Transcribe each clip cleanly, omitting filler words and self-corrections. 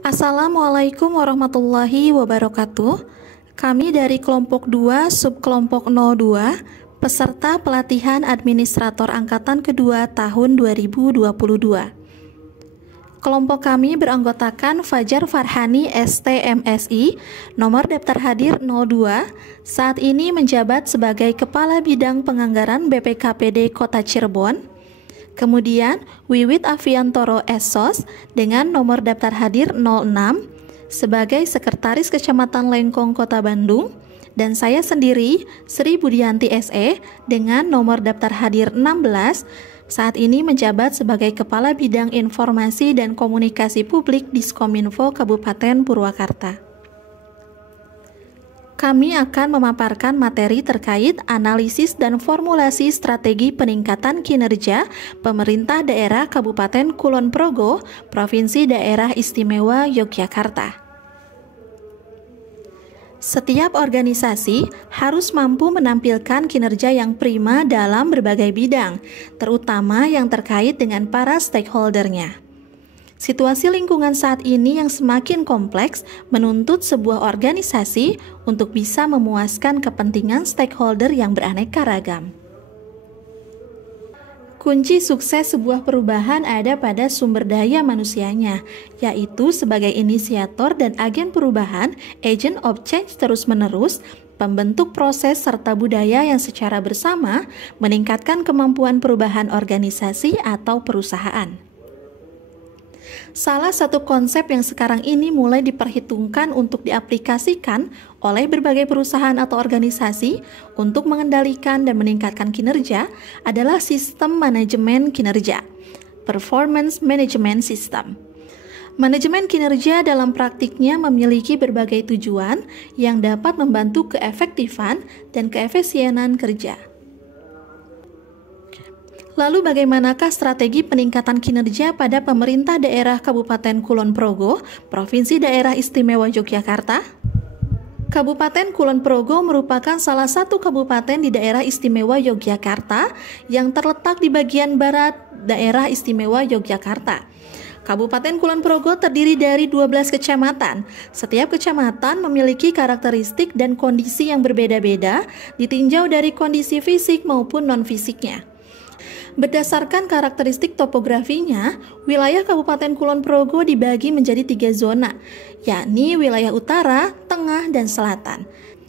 Assalamualaikum warahmatullahi wabarakatuh. Kami dari kelompok 2 subkelompok 02 peserta pelatihan administrator angkatan kedua tahun 2022. Kelompok kami beranggotakan Fajar Farhani STMSI, nomor daftar hadir 02, saat ini menjabat sebagai Kepala Bidang Penganggaran BPKPD Kota Cirebon. Kemudian Wiwit Aviantoro SSOS dengan nomor daftar hadir 06 sebagai Sekretaris Kecamatan Lengkong Kota Bandung, dan saya sendiri Sri Budianti SE dengan nomor daftar hadir 16 saat ini menjabat sebagai Kepala Bidang Informasi dan Komunikasi Publik Diskominfo Kabupaten Purwakarta. Kami akan memaparkan materi terkait analisis dan formulasi strategi peningkatan kinerja pemerintah daerah Kabupaten Kulon Progo, Provinsi Daerah Istimewa Yogyakarta. Setiap organisasi harus mampu menampilkan kinerja yang prima dalam berbagai bidang, terutama yang terkait dengan para stakeholder-nya. Situasi lingkungan saat ini yang semakin kompleks menuntut sebuah organisasi untuk bisa memuaskan kepentingan stakeholder yang beraneka ragam. Kunci sukses sebuah perubahan ada pada sumber daya manusianya, yaitu sebagai inisiator dan agen perubahan, agent of change terus-menerus, pembentuk proses serta budaya yang secara bersama meningkatkan kemampuan perubahan organisasi atau perusahaan. Salah satu konsep yang sekarang ini mulai diperhitungkan untuk diaplikasikan oleh berbagai perusahaan atau organisasi untuk mengendalikan dan meningkatkan kinerja adalah sistem manajemen kinerja, performance management system. Manajemen kinerja dalam praktiknya memiliki berbagai tujuan yang dapat membantu keefektifan dan keefisienan kerja. Lalu bagaimanakah strategi peningkatan kinerja pada pemerintah daerah Kabupaten Kulon Progo, Provinsi Daerah Istimewa Yogyakarta? Kabupaten Kulon Progo merupakan salah satu kabupaten di daerah istimewa Yogyakarta yang terletak di bagian barat daerah istimewa Yogyakarta. Kabupaten Kulon Progo terdiri dari 12 kecamatan. Setiap kecamatan memiliki karakteristik dan kondisi yang berbeda-beda, ditinjau dari kondisi fisik maupun non-fisiknya. Berdasarkan karakteristik topografinya, wilayah Kabupaten Kulon Progo dibagi menjadi 3 zona, yakni wilayah utara, tengah, dan selatan.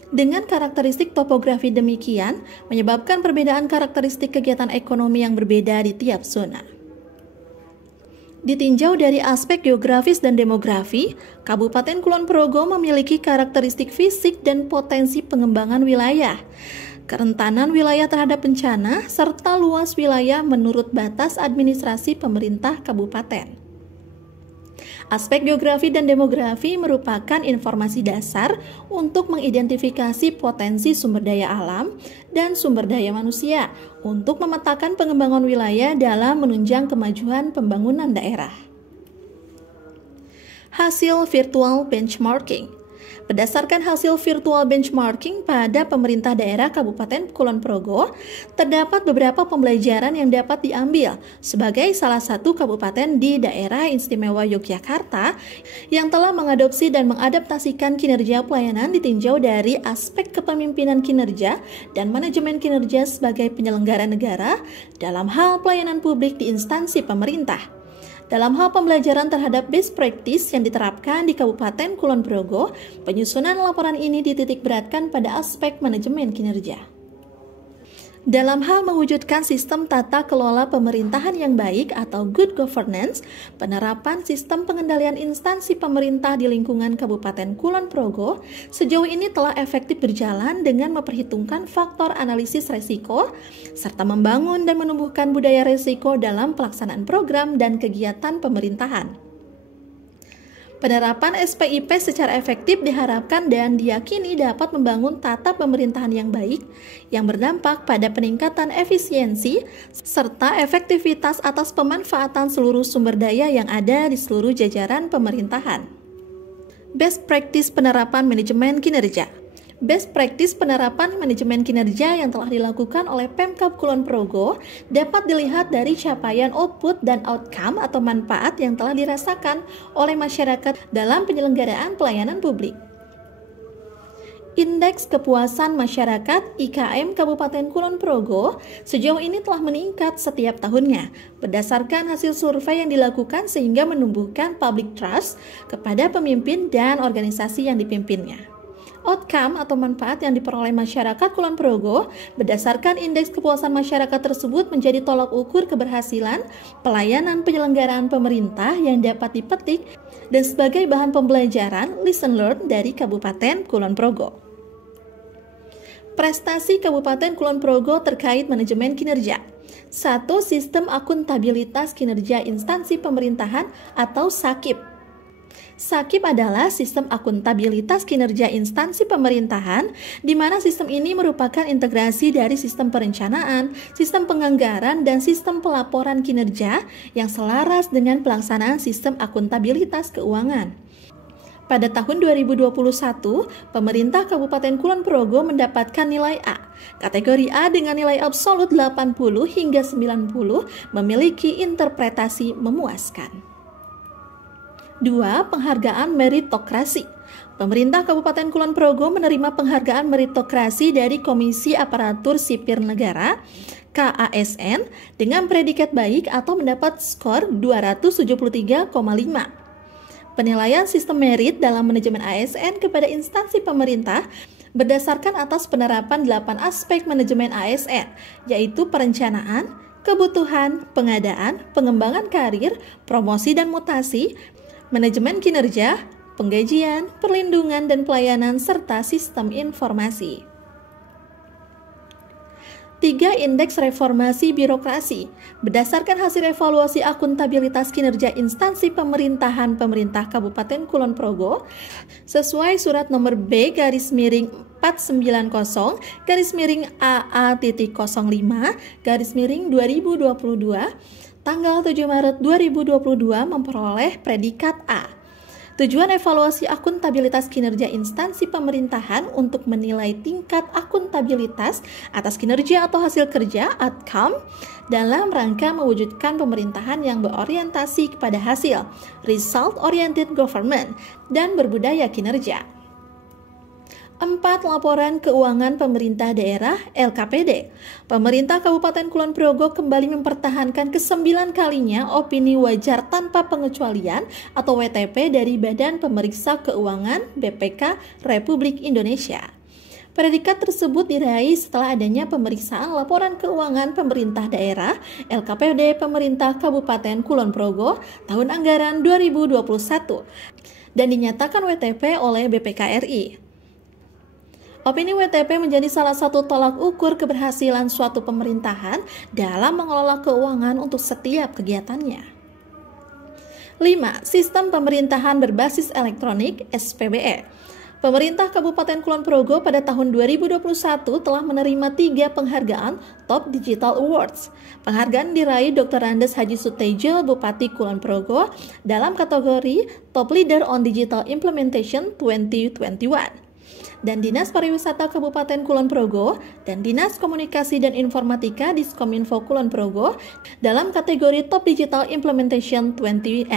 Dengan karakteristik topografi demikian, menyebabkan perbedaan karakteristik kegiatan ekonomi yang berbeda di tiap zona. Ditinjau dari aspek geografis dan demografi, Kabupaten Kulon Progo memiliki karakteristik fisik dan potensi pengembangan wilayah, kerentanan wilayah terhadap bencana, serta luas wilayah menurut batas administrasi pemerintah kabupaten. Aspek geografi dan demografi merupakan informasi dasar untuk mengidentifikasi potensi sumber daya alam dan sumber daya manusia untuk memetakan pengembangan wilayah dalam menunjang kemajuan pembangunan daerah. Hasil virtual benchmarking. Berdasarkan hasil virtual benchmarking pada pemerintah daerah Kabupaten Kulon Progo, terdapat beberapa pembelajaran yang dapat diambil sebagai salah satu kabupaten di daerah istimewa Yogyakarta yang telah mengadopsi dan mengadaptasikan kinerja pelayanan ditinjau dari aspek kepemimpinan kinerja dan manajemen kinerja sebagai penyelenggara negara dalam hal pelayanan publik di instansi pemerintah. Dalam hal pembelajaran terhadap best practice yang diterapkan di Kabupaten Kulon Progo, penyusunan laporan ini dititik beratkan pada aspek manajemen kinerja. Dalam hal mewujudkan sistem tata kelola pemerintahan yang baik atau good governance, penerapan sistem pengendalian instansi pemerintah di lingkungan Kabupaten Kulon Progo sejauh ini telah efektif berjalan dengan memperhitungkan faktor analisis resiko, serta membangun dan menumbuhkan budaya resiko dalam pelaksanaan program dan kegiatan pemerintahan. Penerapan SPIP secara efektif diharapkan dan diyakini dapat membangun tata pemerintahan yang baik yang berdampak pada peningkatan efisiensi serta efektivitas atas pemanfaatan seluruh sumber daya yang ada di seluruh jajaran pemerintahan. Best practice penerapan manajemen kinerja. Best practice penerapan manajemen kinerja yang telah dilakukan oleh Pemkab Kulon Progo dapat dilihat dari capaian output dan outcome atau manfaat yang telah dirasakan oleh masyarakat dalam penyelenggaraan pelayanan publik. Indeks Kepuasan Masyarakat (IKM) Kabupaten Kulon Progo sejauh ini telah meningkat setiap tahunnya berdasarkan hasil survei yang dilakukan sehingga menumbuhkan public trust kepada pemimpin dan organisasi yang dipimpinnya. Outcome atau manfaat yang diperoleh masyarakat Kulon Progo berdasarkan indeks kepuasan masyarakat tersebut menjadi tolak ukur keberhasilan pelayanan penyelenggaraan pemerintah yang dapat dipetik dan sebagai bahan pembelajaran lesson learned dari Kabupaten Kulon Progo. Prestasi Kabupaten Kulon Progo terkait manajemen kinerja. 1. Sistem akuntabilitas kinerja instansi pemerintahan atau SAKIP. SAKIP adalah sistem akuntabilitas kinerja instansi pemerintahan, di mana sistem ini merupakan integrasi dari sistem perencanaan, sistem penganggaran, dan sistem pelaporan kinerja yang selaras dengan pelaksanaan sistem akuntabilitas keuangan. Pada tahun 2021, pemerintah Kabupaten Kulon Progo mendapatkan nilai A. Kategori A dengan nilai absolut 80 hingga 90 memiliki interpretasi memuaskan. 2. Penghargaan meritokrasi. Pemerintah Kabupaten Kulon Progo menerima penghargaan meritokrasi dari Komisi Aparatur Sipil Negara (KASN) dengan predikat baik atau mendapat skor 273,5. Penilaian sistem merit dalam manajemen ASN kepada instansi pemerintah berdasarkan atas penerapan 8 aspek manajemen ASN, yaitu perencanaan, kebutuhan, pengadaan, pengembangan karir, promosi dan mutasi, manajemen kinerja, penggajian, perlindungan dan pelayanan, serta sistem informasi. 3. Indeks reformasi birokrasi. Berdasarkan hasil evaluasi akuntabilitas kinerja instansi pemerintahan pemerintah Kabupaten Kulon Progo, sesuai surat nomor B/490/AA.05/2022, tanggal 7 Maret 2022 memperoleh predikat A. Tujuan evaluasi akuntabilitas kinerja instansi pemerintahan untuk menilai tingkat akuntabilitas atas kinerja atau hasil kerja (outcome) dalam rangka mewujudkan pemerintahan yang berorientasi kepada hasil (result-oriented government) dan berbudaya kinerja. 4. Laporan Keuangan Pemerintah Daerah (LKPD). Pemerintah Kabupaten Kulon Progo kembali mempertahankan ke-9 kalinya opini wajar tanpa pengecualian atau WTP dari Badan Pemeriksa Keuangan (BPK) Republik Indonesia. Predikat tersebut diraih setelah adanya pemeriksaan laporan keuangan pemerintah daerah (LKPD) Pemerintah Kabupaten Kulon Progo tahun anggaran 2021 dan dinyatakan WTP oleh BPK RI. Opini WTP menjadi salah satu tolak ukur keberhasilan suatu pemerintahan dalam mengelola keuangan untuk setiap kegiatannya. 5. Sistem Pemerintahan Berbasis Elektronik (SPBE). Pemerintah Kabupaten Kulon Progo pada tahun 2021 telah menerima 3 penghargaan Top Digital Awards. Penghargaan diraih Dr. Andes Haji Sutejo, Bupati Kulon Progo, dalam kategori Top Leader on Digital Implementation 2021. Dan Dinas Pariwisata Kabupaten Kulon Progo dan Dinas Komunikasi dan Informatika Diskominfo Kulon Progo dalam kategori Top Digital Implementation 2021.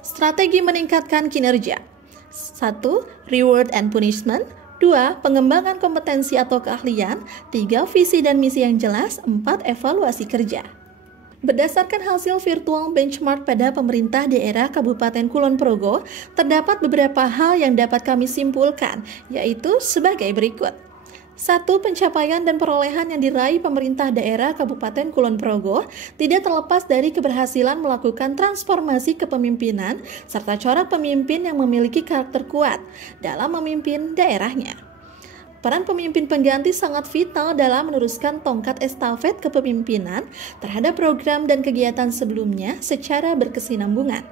Strategi meningkatkan kinerja. 1. Reward and punishment. 2. Pengembangan kompetensi atau keahlian. 3. Visi dan misi yang jelas. 4. Evaluasi kerja. Berdasarkan hasil virtual benchmark pada pemerintah daerah Kabupaten Kulon Progo, terdapat beberapa hal yang dapat kami simpulkan, yaitu sebagai berikut. 1. Pencapaian dan perolehan yang diraih pemerintah daerah Kabupaten Kulon Progo tidak terlepas dari keberhasilan melakukan transformasi kepemimpinan serta corak pemimpin yang memiliki karakter kuat dalam memimpin daerahnya. Peran pemimpin pengganti sangat vital dalam meneruskan tongkat estafet kepemimpinan terhadap program dan kegiatan sebelumnya secara berkesinambungan.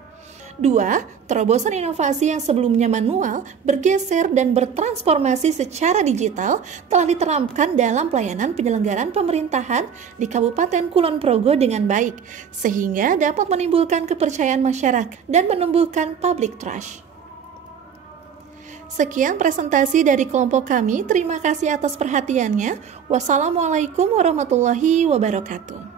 2. Terobosan inovasi yang sebelumnya manual, bergeser dan bertransformasi secara digital telah diterapkan dalam pelayanan penyelenggaraan pemerintahan di Kabupaten Kulon Progo dengan baik, sehingga dapat menimbulkan kepercayaan masyarakat dan menumbuhkan public trust. Sekian presentasi dari kelompok kami. Terima kasih atas perhatiannya. Wassalamualaikum warahmatullahi wabarakatuh.